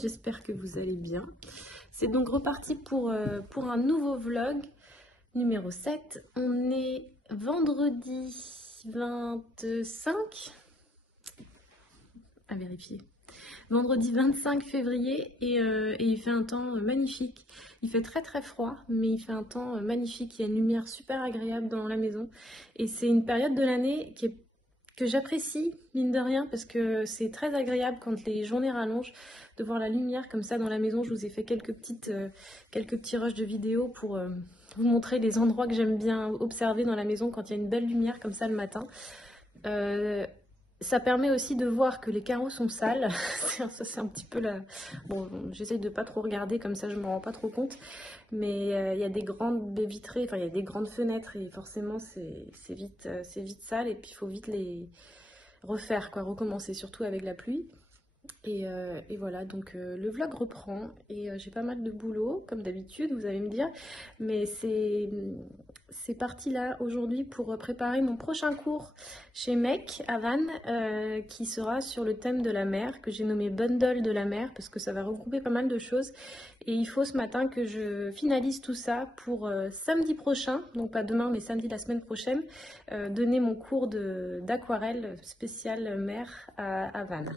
j'espère que vous allez bien. C'est donc reparti pour un nouveau vlog numéro 7. On est vendredi 25, à vérifier. Vendredi 25 février et il fait un temps magnifique. Il fait très très froid, mais il fait un temps magnifique. Il y a une lumière super agréable dans la maison. Et c'est une période de l'année que j'apprécie, mine de rien, parce que c'est très agréable quand les journées rallongent, de voir la lumière comme ça dans la maison. Je vous ai fait quelques petits rushs de vidéos pour vous montrer les endroits que j'aime bien observer dans la maison quand il y a une belle lumière comme ça le matin. Ça permet aussi de voir que les carreaux sont sales. Ça, c'est un petit peu la... Bon, j'essaye de pas trop regarder, comme ça je me rends pas trop compte. Mais il y a des grandes baies vitrées, enfin il y a des grandes fenêtres et forcément c'est vite sale et puis il faut vite les refaire, quoi, recommencer, surtout avec la pluie. Et voilà, donc le vlog reprend et j'ai pas mal de boulot, comme d'habitude, vous allez me dire. Mais c'est parti là aujourd'hui pour préparer mon prochain cours chez Mec à Vannes, qui sera sur le thème de la mer, que j'ai nommé Bundle de la mer, parce que ça va regrouper pas mal de choses. Et il faut ce matin que je finalise tout ça pour samedi prochain, donc pas demain mais samedi la semaine prochaine, donner mon cours d'aquarelle spécial mer à Vannes.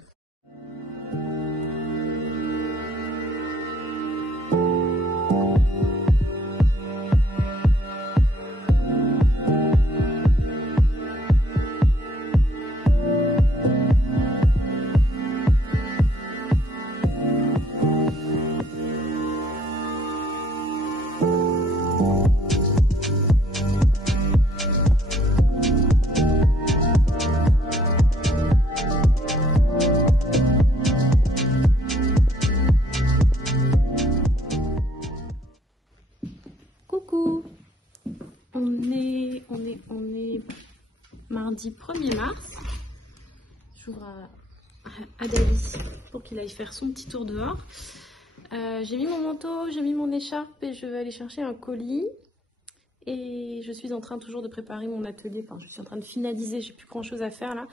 Coucou, on est mardi 1er mars. J'ouvre à Davis pour qu'il aille faire son petit tour dehors. J'ai mis mon manteau, j'ai mis mon écharpe et je vais aller chercher un colis. Et je suis en train toujours de préparer mon atelier, enfin je suis en train de finaliser, j'ai plus grand chose à faire là,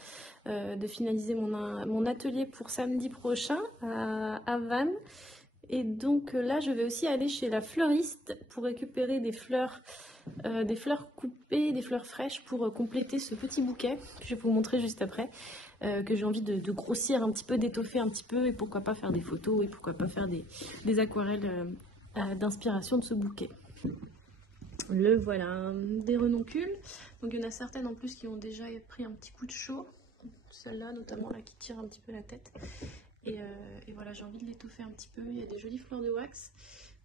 de finaliser mon atelier pour samedi prochain à Vannes. Et donc là je vais aussi aller chez la fleuriste pour récupérer des fleurs coupées, des fleurs fraîches pour compléter ce petit bouquet que je vais vous montrer juste après, que j'ai envie de grossir un petit peu, d'étoffer un petit peu et pourquoi pas faire des photos et pourquoi pas faire des aquarelles d'inspiration de ce bouquet. Le voilà, des renoncules. Donc il y en a certaines en plus qui ont déjà pris un petit coup de chaud. Celle-là notamment là qui tire un petit peu la tête. Et voilà, j'ai envie de l'étoffer un petit peu. Il y a des jolies fleurs de wax.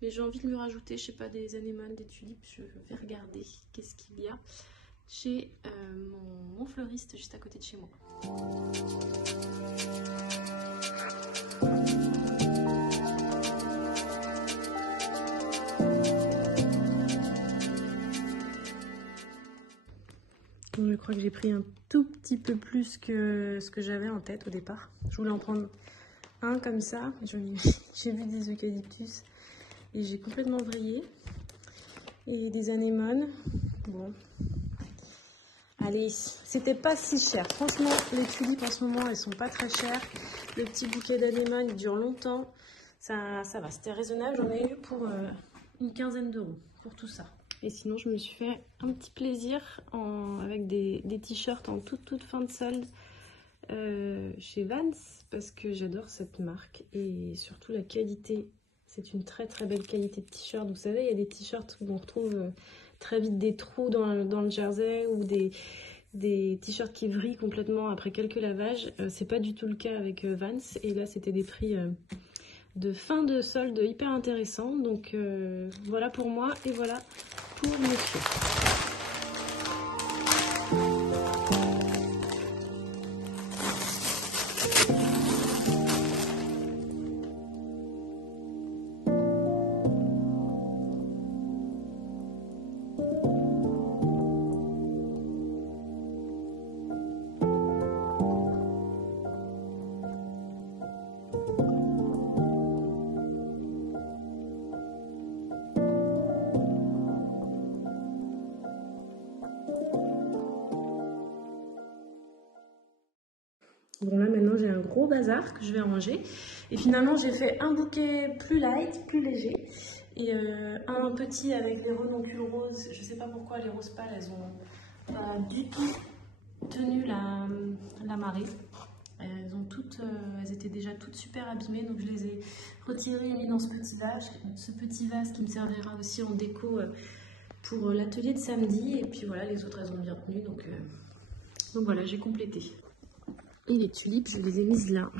Mais j'ai envie de lui rajouter, je sais pas, des anémones, des tulipes. Je vais regarder qu'est-ce qu'il y a chez mon fleuriste juste à côté de chez moi. Je crois que j'ai pris un tout petit peu plus que ce que j'avais en tête au départ. Je voulais en prendre un comme ça. J'ai vu des eucalyptus et j'ai complètement vrillé. Et des anémones. Bon. Allez, c'était pas si cher. Franchement, les tulipes en ce moment, elles sont pas très chères. Le petit bouquet d'anémones, il dure longtemps. Ça va, c'était raisonnable. J'en ai eu pour une quinzaine d'euros pour tout ça. Et sinon, je me suis fait un petit plaisir avec des t-shirts en toute fin de solde chez Vans, parce que j'adore cette marque et surtout la qualité. C'est une très belle qualité de t-shirt. Vous savez, il y a des t-shirts où on retrouve très vite des trous dans le jersey ou des t-shirts qui vrillent complètement après quelques lavages. C'est pas du tout le cas avec Vans. Et là, c'était des prix de fin de solde hyper intéressants. Donc voilà pour moi et voilà pour monsieur. Bon là maintenant sinon j'ai un gros bazar que je vais ranger. Et finalement j'ai fait un bouquet plus light, plus léger, et un petit avec les renoncules roses. Je sais pas pourquoi les roses pâles, elles ont pas du tout tenu la marée. Elles étaient déjà toutes super abîmées, donc je les ai retirées et mis dans ce petit vase qui me servira aussi en déco pour l'atelier de samedi. Et puis voilà, les autres elles ont bien tenu, donc voilà, j'ai complété. Et les tulipes, je les ai mises là,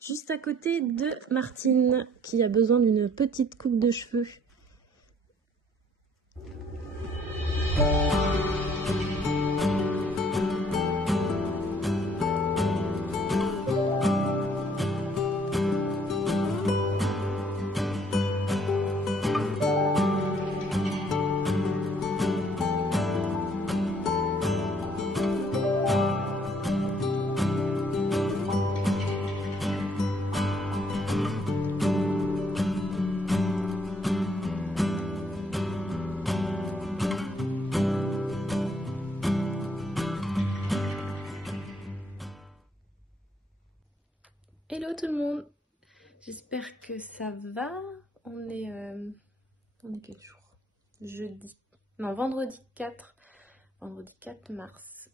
juste à côté de Martine, qui a besoin d'une petite coupe de cheveux. Hello tout le monde, j'espère que ça va. On est quel jour? Jeudi. Non, vendredi 4 mars.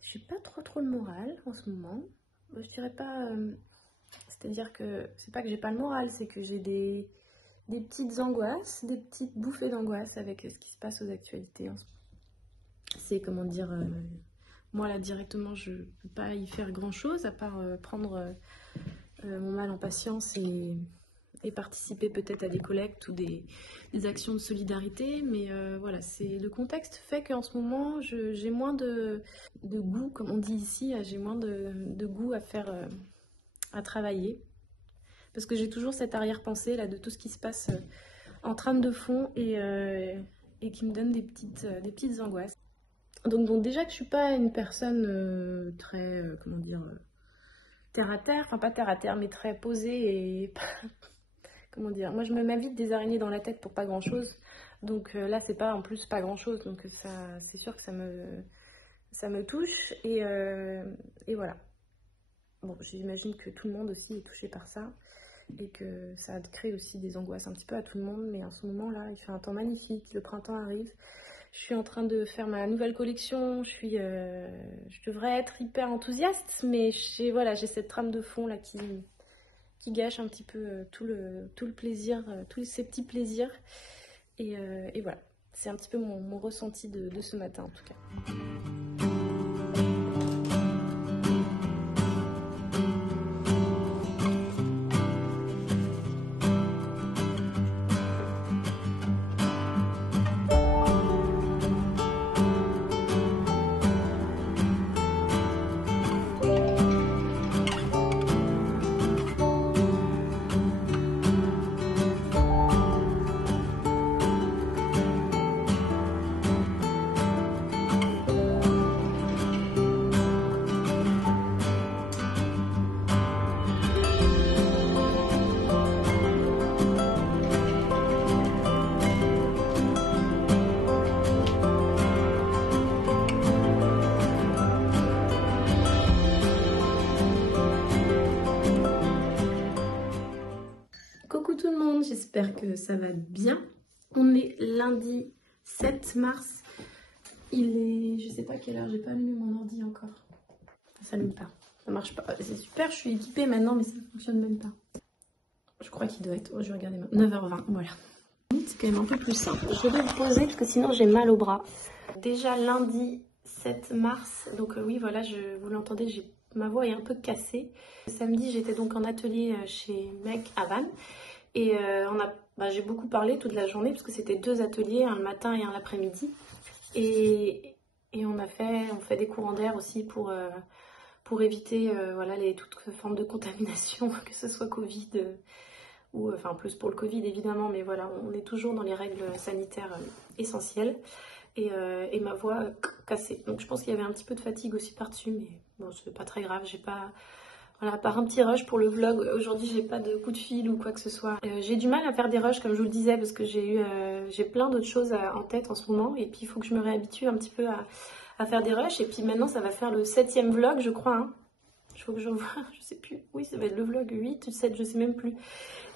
J'ai pas trop le moral en ce moment. Je dirais pas... c'est-à-dire que c'est pas que j'ai pas le moral, c'est que j'ai des petites angoisses, des petites bouffées d'angoisse avec ce qui se passe aux actualités en ce moment. C'est comment dire... moi là directement je ne peux pas y faire grand chose à part prendre mon mal en patience et participer peut-être à des collectes ou des actions de solidarité, mais voilà, le contexte fait qu'en ce moment j'ai moins de goût, comme on dit ici, j'ai moins de goût à faire, à travailler, parce que j'ai toujours cette arrière-pensée là de tout ce qui se passe en trame de fond et qui me donne des petites angoisses. Donc bon, déjà que je suis pas une personne très, comment dire, terre à terre, enfin pas terre à terre, mais très posée et comment dire, moi je me mets vite des araignées dans la tête pour pas grand chose, donc là c'est pas en plus pas grand chose, donc ça c'est sûr que ça me touche et voilà. Bon, j'imagine que tout le monde aussi est touché par ça et que ça crée aussi des angoisses un petit peu à tout le monde, mais en ce moment là il fait un temps magnifique, le printemps arrive. Je suis en train de faire ma nouvelle collection, je devrais être hyper enthousiaste, mais voilà, j'ai cette trame de fond là qui gâche un petit peu tout le plaisir, tous ces petits plaisirs. Et voilà, c'est un petit peu mon ressenti de ce matin en tout cas. Coucou tout le monde, j'espère que ça va bien. On est lundi 7 mars. Il est, je sais pas quelle heure, j'ai pas allumé mon ordi encore. Ça s'allume pas, ça marche pas. C'est super, je suis équipée maintenant, mais ça fonctionne même pas. Je crois qu'il doit être, je vais regarder maintenant, 9h20, voilà. C'est quand même un peu plus simple. Je vais me poser parce que sinon j'ai mal au bras. Déjà lundi 7 mars, donc oui voilà, vous l'entendez, ma voix est un peu cassée. Samedi j'étais donc en atelier chez Mec à Vannes et j'ai beaucoup parlé toute la journée parce que c'était 2 ateliers, un le matin et un l'après-midi. Et on fait des courants d'air aussi pour éviter voilà, toutes formes de contamination, que ce soit Covid ou enfin plus pour le Covid évidemment, mais voilà, on est toujours dans les règles sanitaires essentielles. Et ma voix cassée. Donc je pense qu'il y avait un petit peu de fatigue aussi par-dessus, mais bon, c'est pas très grave. Voilà, par un petit rush pour le vlog. Aujourd'hui, j'ai pas de coup de fil ou quoi que ce soit. J'ai du mal à faire des rushs, comme je vous le disais, parce que j'ai plein d'autres choses en tête en ce moment. Et puis, il faut que je me réhabitue un petit peu à faire des rushs. Et puis maintenant, ça va faire le 7e vlog, je crois. Hein. Il faut que je vois, je sais plus. Oui, ça va être le vlog 8 ou 7, je sais même plus.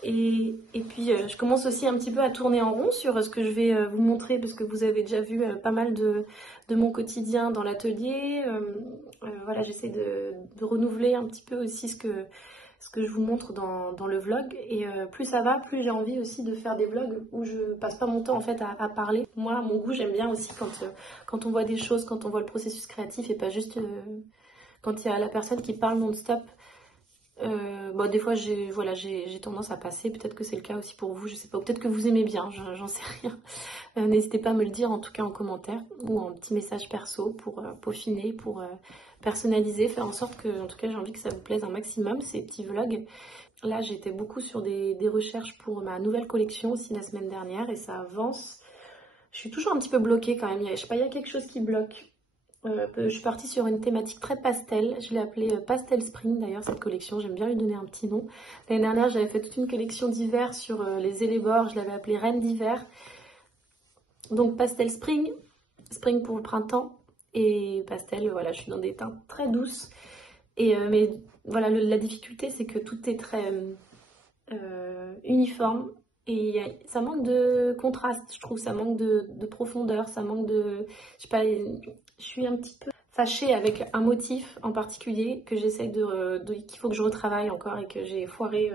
Et puis, je commence aussi un petit peu à tourner en rond sur ce que je vais vous montrer, parce que vous avez déjà vu pas mal de mon quotidien dans l'atelier. Voilà, j'essaie de renouveler un petit peu aussi ce que je vous montre dans le vlog. Et plus ça va, plus j'ai envie aussi de faire des vlogs où je passe pas mon temps en fait à parler. Moi, à mon goût, j'aime bien aussi quand on voit des choses, quand on voit le processus créatif et pas juste quand il y a la personne qui parle non-stop. Bon, des fois j'ai tendance à passer, peut-être que c'est le cas aussi pour vous, je sais pas, peut-être que vous aimez bien, j'en sais rien. N'hésitez pas à me le dire en tout cas en commentaire ou en petit message perso pour peaufiner, pour personnaliser, faire en sorte que, en tout cas j'ai envie que ça vous plaise un maximum ces petits vlogs. Là j'étais beaucoup sur des recherches pour ma nouvelle collection aussi la semaine dernière et ça avance. Je suis toujours un petit peu bloquée quand même, je sais pas, il y a quelque chose qui bloque. Je suis partie sur une thématique très pastel, je l'ai appelée Pastel Spring d'ailleurs cette collection, j'aime bien lui donner un petit nom. L'année dernière j'avais fait toute une collection d'hiver sur les élébores, je l'avais appelée Reine d'hiver. Donc Pastel Spring, Spring pour le printemps et pastel, voilà je suis dans des teintes très douces. Mais voilà la difficulté c'est que tout est très uniforme. Et ça manque de contraste, je trouve, ça manque de profondeur, ça manque de... Je sais pas, je suis un petit peu fâchée avec un motif en particulier que j'essaye qu'il faut que je retravaille encore et que j'ai foiré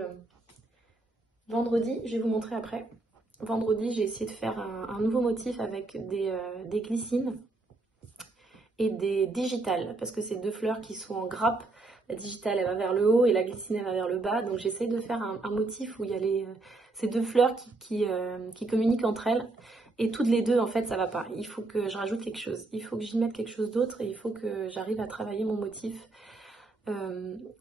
vendredi. Je vais vous montrer après. Vendredi, j'ai essayé de faire un nouveau motif avec des glycines et des digitales parce que c'est deux fleurs qui sont en grappe. La digitale, elle va vers le haut et la glycine, elle va vers le bas. Donc, j'essaie de faire un motif où il y a ces deux fleurs qui communiquent entre elles. Et toutes les deux, en fait, ça va pas. Il faut que je rajoute quelque chose. Il faut que j'y mette quelque chose d'autre et il faut que j'arrive à travailler mon motif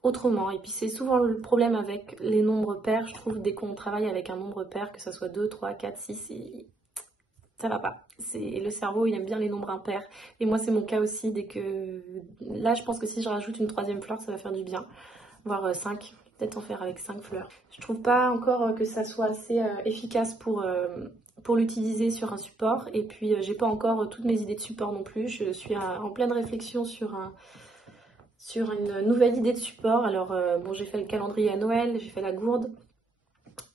autrement. Et puis, c'est souvent le problème avec les nombres pairs. Je trouve dès qu'on travaille avec un nombre pair, que ça soit 2, 3, 4, 6, ça va pas. Le cerveau, il aime bien les nombres impairs. Et moi, c'est mon cas aussi. Là, je pense que si je rajoute une 3e fleur, ça va faire du bien. Voire 5. Peut-être en faire avec 5 fleurs. Je trouve pas encore que ça soit assez efficace pour l'utiliser sur un support. Et puis, j'ai pas encore toutes mes idées de support non plus. Je suis en pleine réflexion sur une nouvelle idée de support. Alors, bon, j'ai fait le calendrier à Noël, j'ai fait la gourde.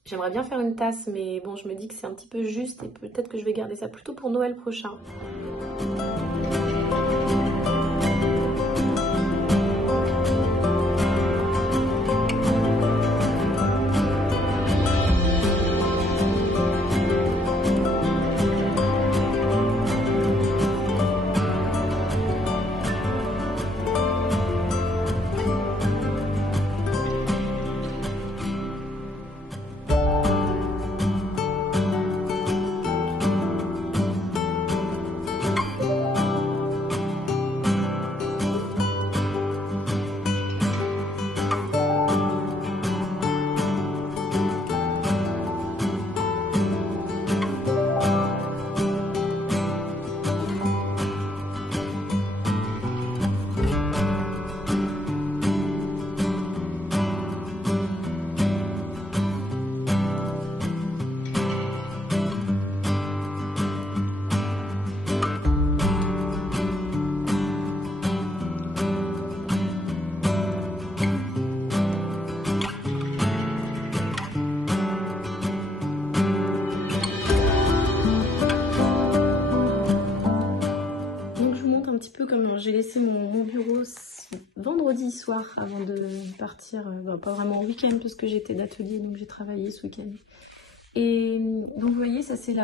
J'aimerais bien faire une tasse, mais bon, je me dis que c'est un petit peu juste et peut-être que je vais garder ça plutôt pour Noël prochain. Comme j'ai laissé mon bureau vendredi soir avant de partir, pas vraiment au week-end parce que j'étais d'atelier donc j'ai travaillé ce week-end. Et donc vous voyez, ça c'est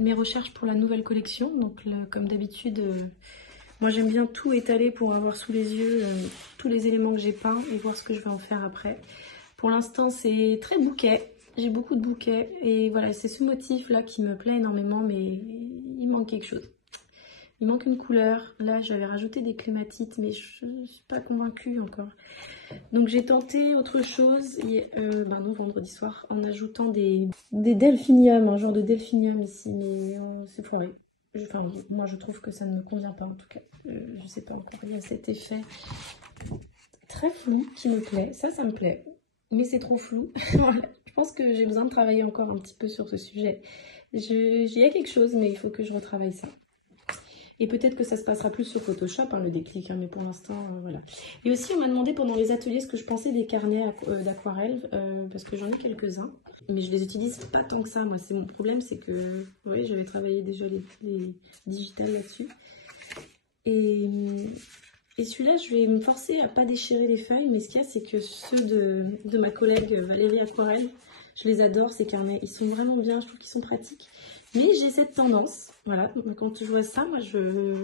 mes recherches pour la nouvelle collection. Donc comme d'habitude, moi j'aime bien tout étaler pour avoir sous les yeux tous les éléments que j'ai peints et voir ce que je vais en faire après. Pour l'instant c'est très bouquet, j'ai beaucoup de bouquets et voilà, c'est ce motif là qui me plaît énormément, mais il manque quelque chose. Il manque une couleur. Là, j'avais rajouté des clématites, mais je ne suis pas convaincue encore. Donc, j'ai tenté autre chose, non, vendredi soir, en ajoutant des delphiniums, un genre de delphinium ici, mais c'est foiré. Enfin, moi, je trouve que ça ne me convient pas, en tout cas. Je ne sais pas encore, il y a cet effet très flou qui me plaît. Ça me plaît. Mais c'est trop flou. Voilà. Je pense que j'ai besoin de travailler encore un petit peu sur ce sujet. J'y ai quelque chose, mais il faut que je retravaille ça. Et peut-être que ça se passera plus sur Photoshop, hein, le déclic, hein, mais pour l'instant, voilà. Et aussi, on m'a demandé pendant les ateliers ce que je pensais des carnets d'aquarelle, parce que j'en ai quelques-uns. Mais je les utilise pas tant que ça, moi. C'est mon problème, c'est que, oui, j'avais travaillé déjà les digitales là-dessus. Et celui-là, je vais me forcer à pas déchirer les feuilles, mais ce qu'il y a, c'est que ceux de ma collègue Valérie Aquarelle, je les adore, ces carnets. Ils sont vraiment bien, je trouve qu'ils sont pratiques. Mais j'ai cette tendance, voilà, quand je vois ça, moi je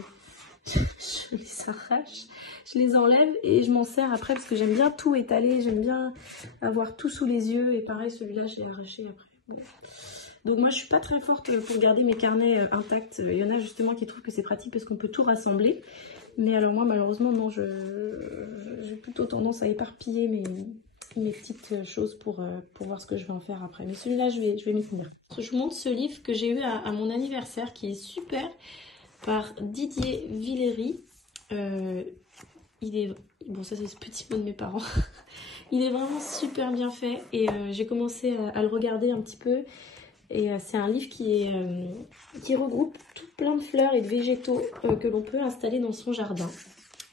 les arrache, je les enlève et je m'en sers après parce que j'aime bien tout étaler, j'aime bien avoir tout sous les yeux et pareil celui-là je l'ai arraché après. Voilà. Donc moi je suis pas très forte pour garder mes carnets intacts, il y en a justement qui trouvent que c'est pratique parce qu'on peut tout rassembler, mais alors moi malheureusement non, j'ai plutôt tendance à éparpiller mes petites choses pour voir ce que je vais en faire après. Mais celui-là, je vais m'y tenir. Je vous montre ce livre que j'ai eu à mon anniversaire, qui est super, par Didier Villery. Bon, ça c'est ce petit mot de mes parents. Il est vraiment super bien fait et j'ai commencé à le regarder un petit peu. Et c'est un livre qui regroupe tout plein de fleurs et de végétaux que l'on peut installer dans son jardin.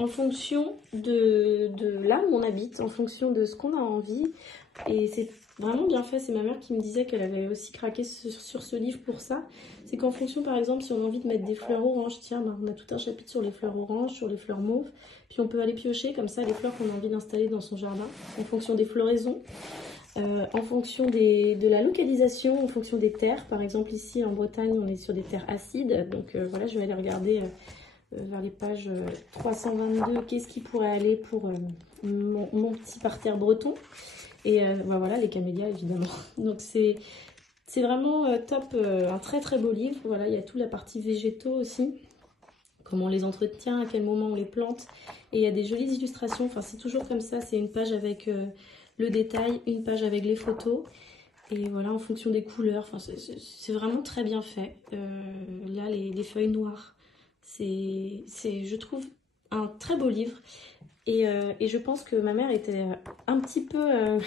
En fonction de là où on habite, en fonction de ce qu'on a envie. Et c'est vraiment bien fait. C'est ma mère qui me disait qu'elle avait aussi craqué sur ce livre pour ça. C'est qu'en fonction, par exemple, si on a envie de mettre des fleurs oranges, tiens, on a tout un chapitre sur les fleurs oranges, sur les fleurs mauves. Puis on peut aller piocher comme ça les fleurs qu'on a envie d'installer dans son jardin, en fonction des floraisons. En fonction de la localisation, en fonction des terres. Par exemple, ici en Bretagne, on est sur des terres acides. Donc voilà, je vais aller regarder vers les pages 322, qu'est-ce qui pourrait aller pour mon petit parterre breton. Et voilà, les camélias évidemment. Donc c'est vraiment top, un très très beau livre. Voilà, il y a toute la partie végétaux aussi, comment on les entretient, à quel moment on les plante. Et il y a des jolies illustrations, enfin c'est toujours comme ça, c'est une page avec le détail, une page avec les photos. Et voilà, en fonction des couleurs, enfin, c'est vraiment très bien fait. Là, les feuilles noires. C'est, je trouve, un très beau livre. Et je pense que ma mère était un petit peu...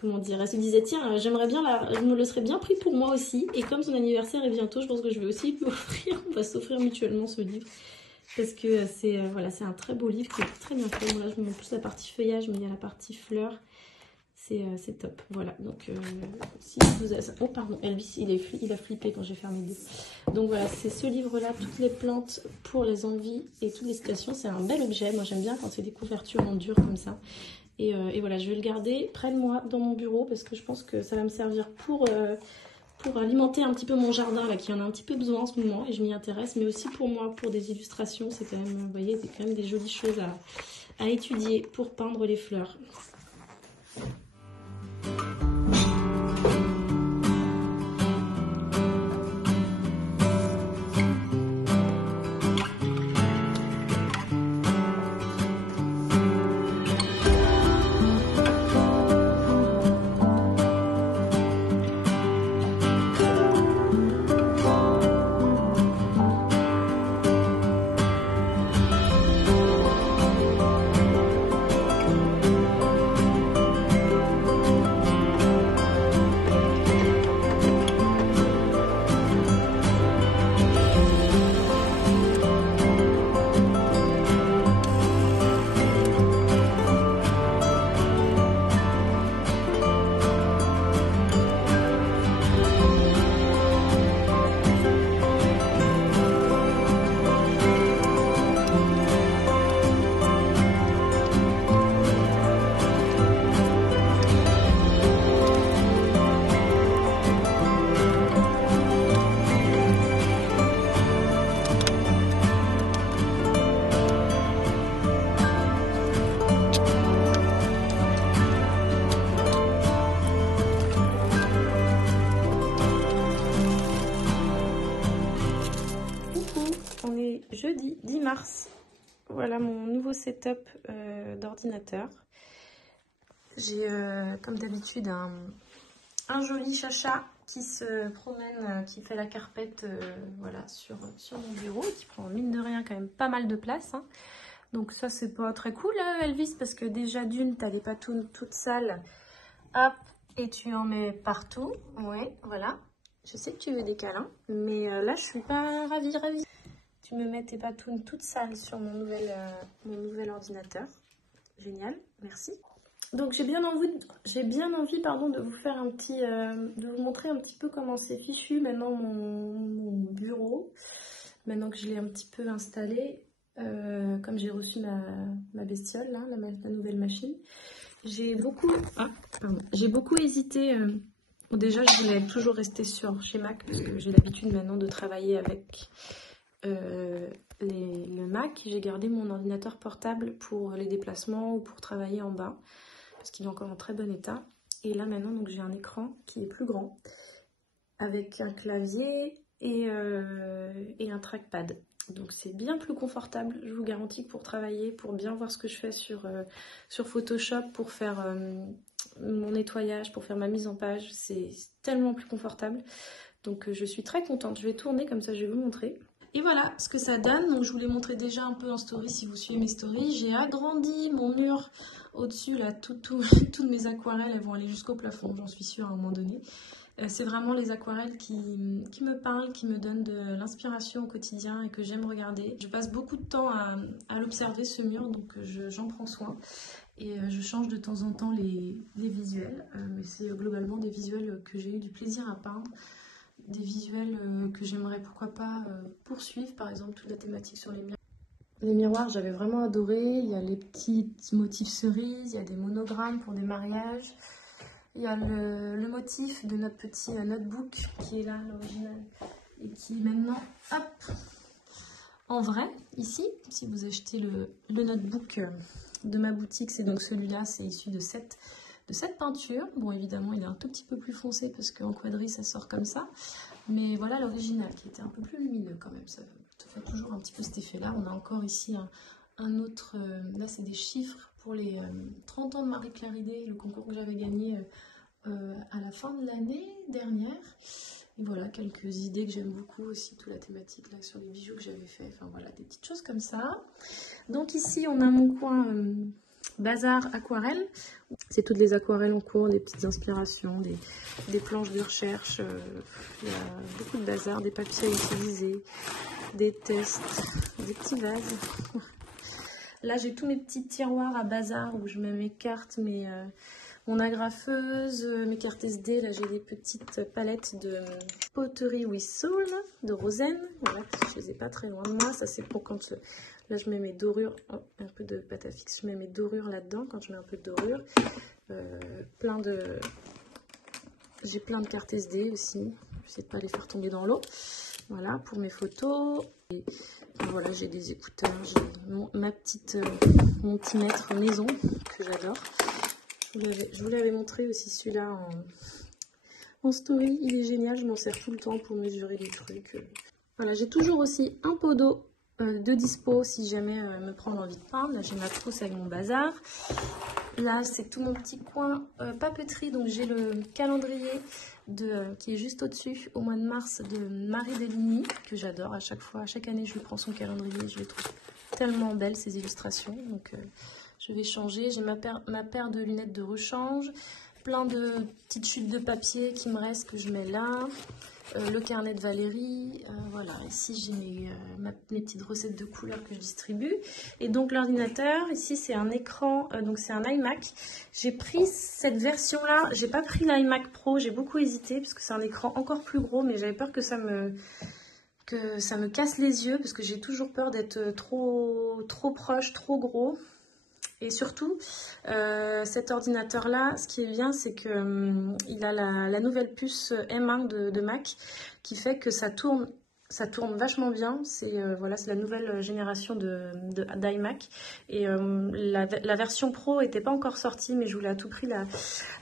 comment dire, elle se disait, tiens, j'aimerais bien, je me le serais bien pris pour moi aussi. Et comme son anniversaire est bientôt, je pense que je vais aussi l'offrir. On va s'offrir mutuellement ce livre. Parce que voilà, c'est un très beau livre qui est très bien fait. Bon, là, je me mets plus la partie feuillage, mais il y a la partie fleurs. C'est top, voilà. Donc, si vous avez... Oh, pardon, Elvis, il a flippé quand j'ai fermé le livre. Donc, voilà, c'est ce livre-là, toutes les plantes pour les envies et toutes les stations. C'est un bel objet. Moi, j'aime bien quand c'est des couvertures en dur comme ça. Et voilà, je vais le garder près de moi dans mon bureau parce que je pense que ça va me servir pour alimenter un petit peu mon jardin, là, qui en a un petit peu besoin en ce moment. Et je m'y intéresse, mais aussi pour moi, pour des illustrations. C'est quand même, vous voyez, c'est quand même des jolies choses à étudier pour peindre les fleurs. Jeudi 10 mars, voilà mon nouveau setup d'ordinateur. J'ai comme d'habitude un joli chacha qui se promène, qui fait la carpette voilà, sur mon bureau, qui prend mine de rien quand même pas mal de place. Hein. Donc ça c'est pas très cool Elvis, parce que déjà d'une t'as des patounes toutes sales, hop, et tu en mets partout. Ouais, voilà. Je sais que tu veux des câlins, mais là je suis pas ravie. Tu me mets tes patounes toutes sales sur mon nouvel ordinateur. Génial, merci. Donc j'ai bien envie pardon, de vous faire de vous montrer un petit peu comment c'est fichu maintenant mon bureau. Maintenant que je l'ai un petit peu installé, comme j'ai reçu ma bestiole, là, la nouvelle machine. J'ai beaucoup hésité. Bon, déjà, je voulais toujours rester chez Mac parce que j'ai l'habitude maintenant de travailler avec le Mac. J'ai gardé mon ordinateur portable pour les déplacements ou pour travailler en bas parce qu'il est encore en très bon état. Et là maintenant, donc j'ai un écran qui est plus grand avec un clavier et un trackpad. Donc c'est bien plus confortable, je vous garantis, que pour travailler, pour bien voir ce que je fais sur Photoshop, pour faire mon nettoyage, pour faire ma mise en page. C'est tellement plus confortable. Donc je suis très contente. Je vais tourner comme ça, je vais vous montrer. Et voilà ce que ça donne. Donc je vous l'ai montré déjà un peu en story si vous suivez mes stories. J'ai agrandi mon mur au-dessus, là, toutes mes aquarelles, elles vont aller jusqu'au plafond, j'en suis sûre à un moment donné. C'est vraiment les aquarelles qui me parlent, qui me donnent de l'inspiration au quotidien et que j'aime regarder. Je passe beaucoup de temps à l'observer, ce mur, donc j'en prends soin. Et je change de temps en temps les visuels, mais c'est globalement des visuels que j'ai eu du plaisir à peindre. Des visuels que j'aimerais pourquoi pas poursuivre, par exemple toute la thématique sur les miroirs. Les miroirs, j'avais vraiment adoré. Il y a les petits motifs cerises, il y a des monogrammes pour des mariages. Il y a le motif de notre petit notebook qui est là, l'original, et qui est maintenant, hop, en vrai, ici. Si vous achetez le notebook de ma boutique, c'est donc celui-là, c'est issu de cette peinture. Bon, évidemment, il est un tout petit peu plus foncé parce qu'en quadrille, ça sort comme ça. Mais voilà l'original qui était un peu plus lumineux quand même. Ça fait toujours un petit peu cet effet-là. On a encore ici un autre... là, c'est des chiffres pour les 30 ans de Marie-Claire Idé, le concours que j'avais gagné à la fin de l'année dernière. Et voilà, quelques idées que j'aime beaucoup aussi, toute la thématique là sur les bijoux que j'avais fait. Enfin voilà, des petites choses comme ça. Donc ici, on a mon coin bazar aquarelle. C'est toutes les aquarelles en cours, des petites inspirations, des planches de recherche. Il y a beaucoup de bazar, des papiers à utiliser, des tests, des petits vases. Là, j'ai tous mes petits tiroirs à bazar où je mets mes cartes, mon agrafeuse, mes cartes SD. Là, j'ai des petites palettes de Pottery with Soul de Rosen. Voilà, je les ai pas très loin de moi. Ça, c'est pour quand là, je mets mes dorures. Oh, un peu de pâte à fixe. Je mets mes dorures là-dedans quand je mets un peu de dorures. J'ai plein de cartes SD aussi. J'essaie de pas les faire tomber dans l'eau. Voilà, pour mes photos. Et voilà, j'ai des écouteurs. J'ai mon petit mètre maison que j'adore. Je vous l'avais montré aussi celui-là en story. Il est génial, je m'en sers tout le temps pour mesurer les trucs. Voilà, j'ai toujours aussi un pot d'eau de dispo si jamais me prendre envie de peindre. Là, j'ai ma trousse avec mon bazar. Là, c'est tout mon petit coin papeterie. Donc, j'ai le calendrier qui est juste au-dessus, au mois de mars, de Marie Deligny, que j'adore à chaque fois. Chaque année, je lui prends son calendrier. Je les trouve tellement belles, ces illustrations. Donc, je vais changer. J'ai ma paire de lunettes de rechange. Plein de petites chutes de papier qui me restent, que je mets là. Le carnet de Valérie, voilà, ici j'ai mes petites recettes de couleurs que je distribue. Et donc l'ordinateur, ici c'est un écran, donc c'est un iMac. J'ai pris cette version-là, j'ai pas pris l'iMac Pro, j'ai beaucoup hésité parce que c'est un écran encore plus gros, mais j'avais peur que ça me casse les yeux parce que j'ai toujours peur d'être trop proche, trop gros. Et surtout, cet ordinateur-là, ce qui est bien, c'est qu'il a la nouvelle puce M1 de Mac qui fait que ça tourne vachement bien. Voilà, c'est la nouvelle génération d'iMac. Et la version Pro n'était pas encore sortie, mais je voulais à tout prix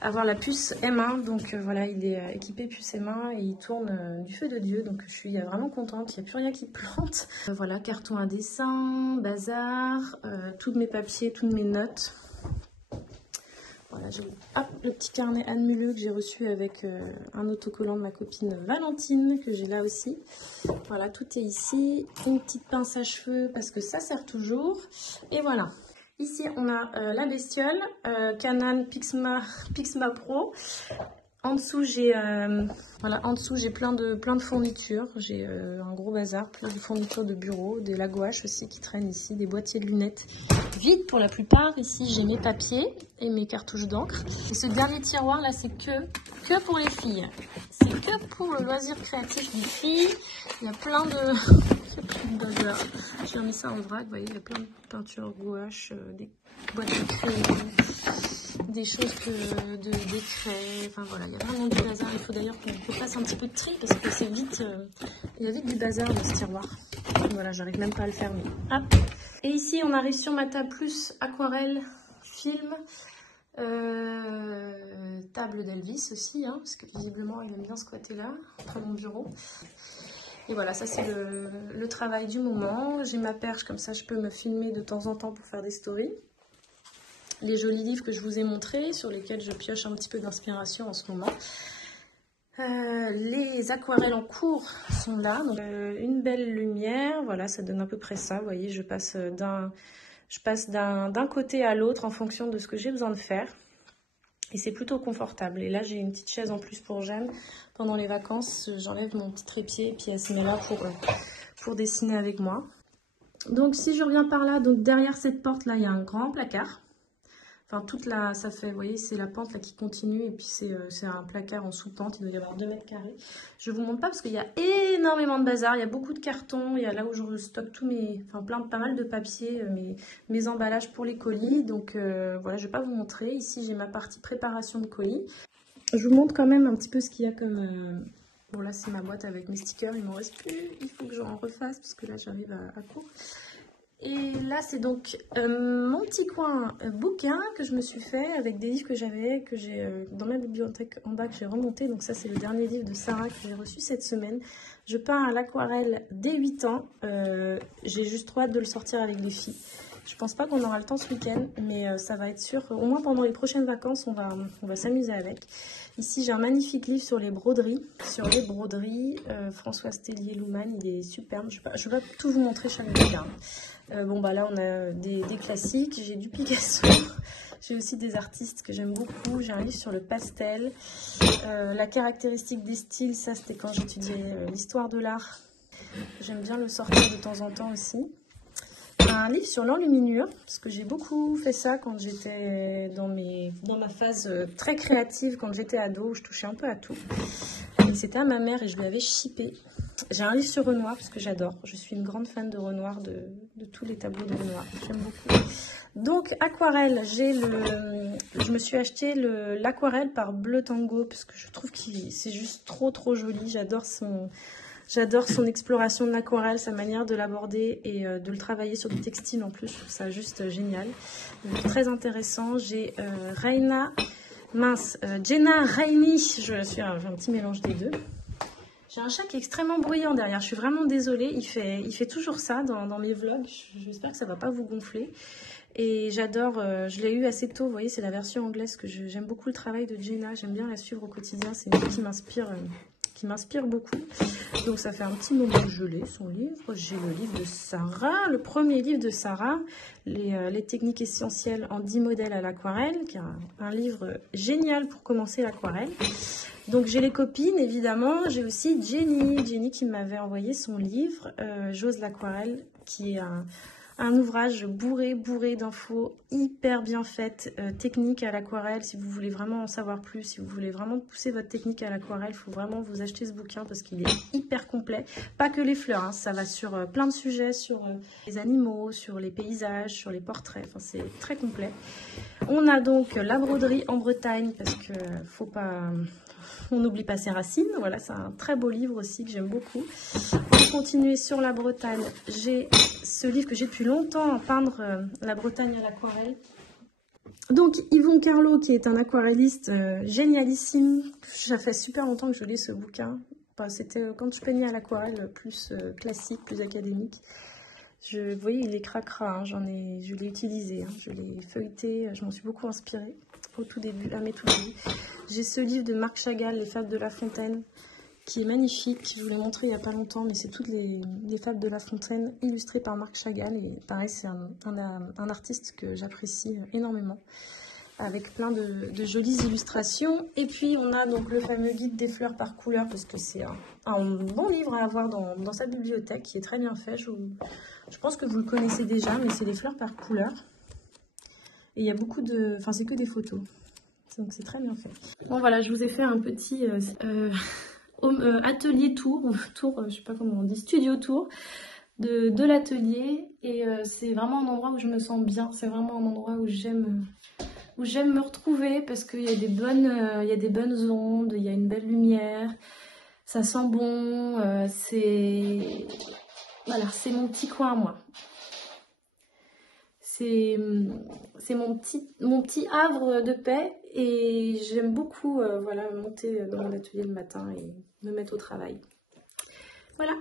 avoir la puce M1. Donc voilà, il est équipé puce M1 et il tourne du feu de Dieu. Donc je suis vraiment contente, il n'y a plus rien qui plante. Voilà, carton à dessin, bazar, tous mes papiers, toutes mes notes. Voilà, j'ai le petit carnet Anne Muleux que j'ai reçu avec un autocollant de ma copine Valentine, que j'ai là aussi. Voilà, tout est ici. Une petite pince à cheveux parce que ça sert toujours. Et voilà. Ici, on a la bestiole, Canon Pixma Pro. En dessous, j'ai voilà, en dessous, j'ai plein de fournitures. J'ai un gros bazar, plein de fournitures de bureau, de la gouache aussi qui traîne ici, des boîtiers de lunettes vides pour la plupart. Ici, j'ai mes papiers et mes cartouches d'encre. Et ce dernier tiroir là, c'est que pour les filles. C'est que pour le loisir créatif des filles. Il y a plein de bazar. J'ai remis ça en vrac, vous voyez, il y a plein de peintures gouache, des boîtes de crayons, des choses des craies, enfin voilà, il y a vraiment du bazar. Il faut d'ailleurs qu'on fasse un petit peu de tri parce que c'est vite, il y a vite du bazar dans ce tiroir. Voilà, j'arrive même pas à le fermer. Hop. Et ici, on arrive sur ma table plus aquarelle, film, table d'Elvis aussi, hein, parce que visiblement il aime bien squatter là, après mon bureau. Et voilà, ça c'est le travail du moment. J'ai ma perche, comme ça je peux me filmer de temps en temps pour faire des stories. Les jolis livres que je vous ai montrés, sur lesquels je pioche un petit peu d'inspiration en ce moment. Les aquarelles en cours sont là. Donc, une belle lumière, voilà, ça donne à peu près ça. Vous voyez, je passe d'un côté à l'autre en fonction de ce que j'ai besoin de faire. Et c'est plutôt confortable. Et là, j'ai une petite chaise en plus pour Jeanne. Pendant les vacances, j'enlève mon petit trépied et puis elle se met là pour dessiner avec moi. Donc, si je reviens par là, donc derrière cette porte-là, il y a un grand placard. Enfin, ça fait, vous voyez, c'est la pente là qui continue et puis c'est un placard en sous-pente, il doit y avoir 2 mètres carrés. Je vous montre pas parce qu'il y a énormément de bazar, il y a beaucoup de cartons, il y a là où je stocke pas mal de papier, mes emballages pour les colis. Donc voilà, je vais pas vous montrer. Ici, j'ai ma partie préparation de colis. Je vous montre quand même un petit peu ce qu'il y a comme... Bon, là, c'est ma boîte avec mes stickers, il m'en reste plus, il faut que j'en refasse parce que là, j'arrive à court. Et là, c'est donc mon petit coin bouquin que je me suis fait avec des livres que j'ai dans ma bibliothèque en bas que j'ai remonté. Donc ça, c'est le dernier livre de Sarah que j'ai reçu cette semaine. Je peins à l'aquarelle dès 8 ans. J'ai juste trop hâte de le sortir avec les filles. Je pense pas qu'on aura le temps ce week-end, mais ça va être sûr. Au moins pendant les prochaines vacances, on va s'amuser avec. Ici, j'ai un magnifique livre sur les broderies. Françoise Tellier-Louman, il est superbe. Je vais pas tout vous montrer chaque livre. Bon, bah là, on a des classiques. J'ai du Picasso. J'ai aussi des artistes que j'aime beaucoup. J'ai un livre sur le pastel. La caractéristique des styles, ça, c'était quand j'étudiais l'histoire de l'art. J'aime bien le sortir de temps en temps aussi. Un livre sur l'enluminure, parce que j'ai beaucoup fait ça quand j'étais dans ma phase très créative, quand j'étais ado, où je touchais un peu à tout. Et c'était à ma mère et je lui avais shippé. J'ai un livre sur Renoir, parce que j'adore. Je suis une grande fan de Renoir, de tous les tableaux de Renoir. J'aime beaucoup. Donc, aquarelle, je me suis acheté l'aquarelle par Bleu Tango, parce que je trouve que c'est juste trop joli. J'adore son exploration de l'aquarelle, sa manière de l'aborder et de le travailler sur du textile en plus. Je trouve ça juste génial. Donc, très intéressant. J'ai Jenna Raini. J'ai un petit mélange des deux. J'ai un chat qui est extrêmement bruyant derrière. Je suis vraiment désolée. Il fait toujours ça dans mes vlogs. J'espère que ça ne va pas vous gonfler. Et j'adore, je l'ai eu assez tôt. Vous voyez, c'est la version anglaise que j'aime beaucoup le travail de Jenna. J'aime bien la suivre au quotidien. C'est une fille qui m'inspire beaucoup. Donc ça fait un petit moment que je l'ai, son livre. J'ai le livre de Sarah, le premier livre de Sarah, les techniques essentielles en 10 modèles à l'aquarelle, qui est un livre génial pour commencer l'aquarelle. Donc j'ai les copines, évidemment. J'ai aussi Jenny qui m'avait envoyé son livre, J'ose l'aquarelle, qui est un ouvrage bourré d'infos, hyper bien faites, technique à l'aquarelle. Si vous voulez vraiment en savoir plus, si vous voulez vraiment pousser votre technique à l'aquarelle, il faut vraiment vous acheter ce bouquin parce qu'il est hyper complet. Pas que les fleurs, hein, ça va sur plein de sujets, sur les animaux, sur les paysages, sur les portraits. Enfin, c'est très complet. On a donc la broderie en Bretagne parce que on n'oublie pas ses racines. Voilà, c'est un très beau livre aussi que j'aime beaucoup. Pour continuer sur la Bretagne, j'ai ce livre que j'ai depuis longtemps, peindre la Bretagne à l'aquarelle. Donc Yvon Carlo, qui est un aquarelliste génialissime. Ça fait super longtemps que je lis ce bouquin. Enfin, c'était quand je peignais à l'aquarelle plus classique, plus académique. Vous voyez, il est cracra, hein, je l'ai utilisé, hein, je l'ai feuilleté, je m'en suis beaucoup inspirée. au tout début, à mes tout débuts. J'ai ce livre de Marc Chagall, Les Fables de La Fontaine, qui est magnifique. Je vous l'ai montré il n'y a pas longtemps, mais c'est toutes les Fables de La Fontaine illustrées par Marc Chagall. Et pareil, c'est un artiste que j'apprécie énormément, avec plein de jolies illustrations. Et puis on a donc le fameux guide des fleurs par couleur, parce que c'est un bon livre à avoir dans sa bibliothèque, qui est très bien fait. Je pense que vous le connaissez déjà, mais c'est les fleurs par couleur. Et il y a beaucoup de... Enfin, c'est que des photos. Donc c'est très bien fait. Bon voilà, je vous ai fait un petit atelier tour, je sais pas comment on dit, studio tour de l'atelier. Et c'est vraiment un endroit où je me sens bien. C'est vraiment un endroit où j'aime me retrouver, parce qu'il y a des bonnes ondes, il y a une belle lumière, ça sent bon, voilà, c'est mon petit coin à moi. C'est mon petit havre de paix, et j'aime beaucoup voilà, monter dans mon atelier le matin et me mettre au travail. Voilà.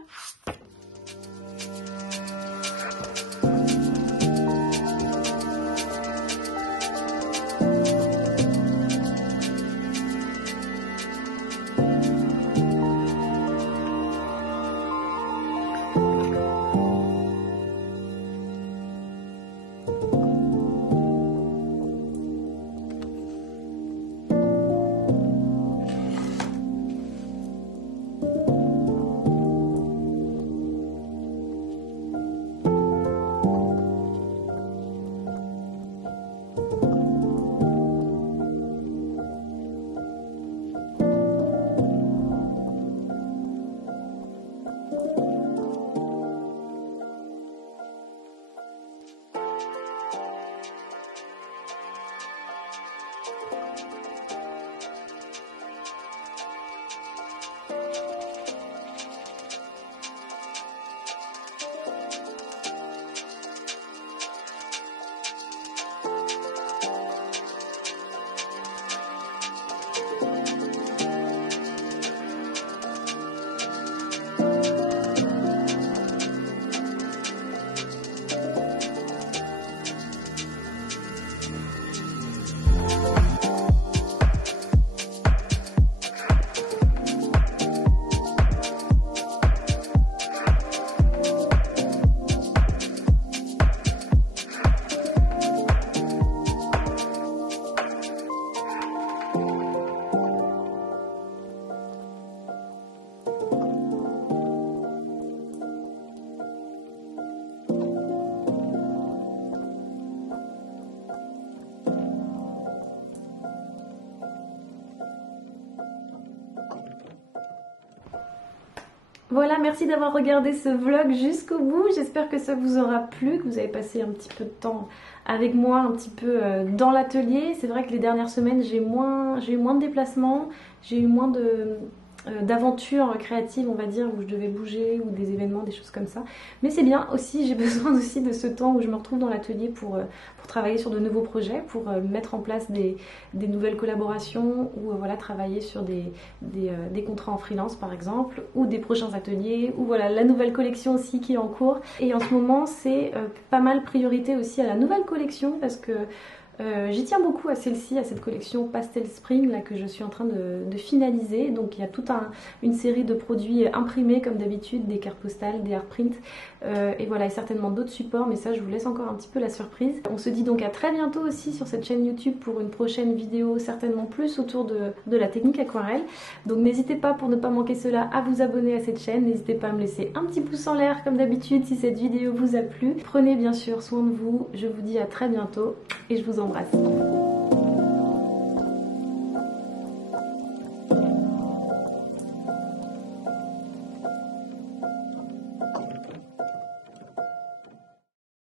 Voilà, merci d'avoir regardé ce vlog jusqu'au bout. J'espère que ça vous aura plu, que vous avez passé un petit peu de temps avec moi, un petit peu dans l'atelier. C'est vrai que les dernières semaines, j'ai eu moins de déplacements, j'ai eu moins d'aventures créatives, on va dire, où je devais bouger, ou des événements, des choses comme ça. Mais c'est bien aussi, j'ai besoin aussi de ce temps où je me retrouve dans l'atelier pour travailler sur de nouveaux projets, pour mettre en place des nouvelles collaborations, ou voilà, travailler sur des contrats en freelance par exemple, ou des prochains ateliers, ou voilà, la nouvelle collection aussi qui est en cours. Et en ce moment, c'est pas mal priorité aussi à la nouvelle collection, parce que j'y tiens beaucoup à celle-ci, à cette collection Pastel Spring là, que je suis en train de finaliser. Donc il y a toute une série de produits imprimés comme d'habitude, des cartes postales, des art prints, et voilà, et certainement d'autres supports, mais ça je vous laisse encore un petit peu la surprise. On se dit donc à très bientôt aussi sur cette chaîne YouTube pour une prochaine vidéo, certainement plus autour de la technique aquarelle. Donc n'hésitez pas, pour ne pas manquer cela, à vous abonner à cette chaîne. N'hésitez pas à me laisser un petit pouce en l'air comme d'habitude si cette vidéo vous a plu. Prenez bien sûr soin de vous, je vous dis à très bientôt et je vous embrasse.